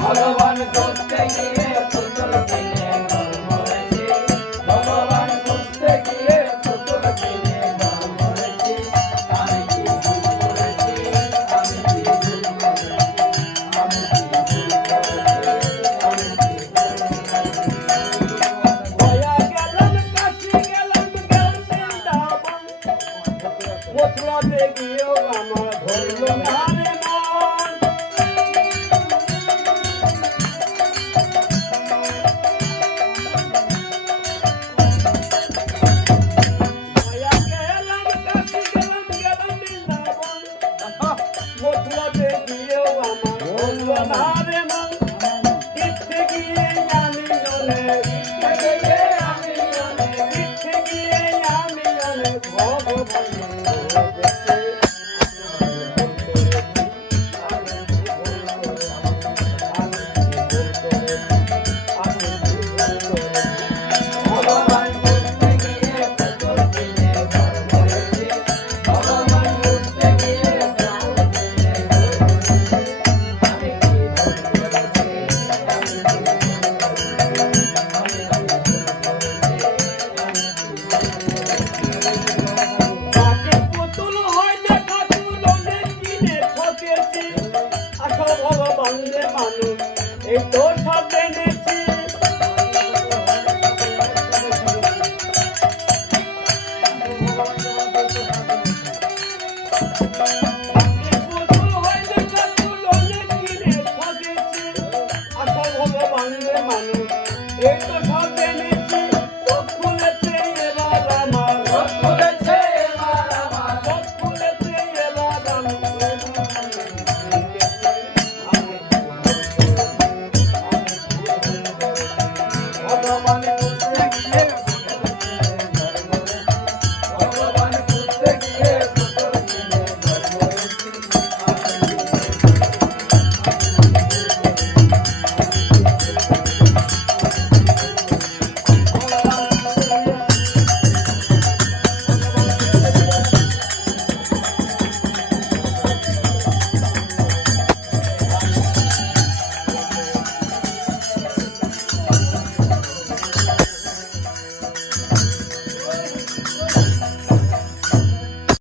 ভগবান করতে গিয়ে পুতুল কিনে ঘর মরেছি, ভগবান করতে গিয়ে পুতুল কিনে ঘর মরেছি। আমি কি ভুল করেছি, আমি কি ভুল করেছি, আমি কি ভুল করেছি, আমি কি ভুল করেছি। হইয়া গেলাম কাশি গেলাম বৃন্দাবন, মথুরাতে গিয়েও আমার ধরল না রে মন। হইয়া গেলাম কাশি গেলাম বৃন্দাবন, মথুরাতে গিয়েও আমার ধরল না রে মন। তীর্থে গিয়ে আমি অনেক, তীর্থে গিয়ে আমি অনেক ভগবান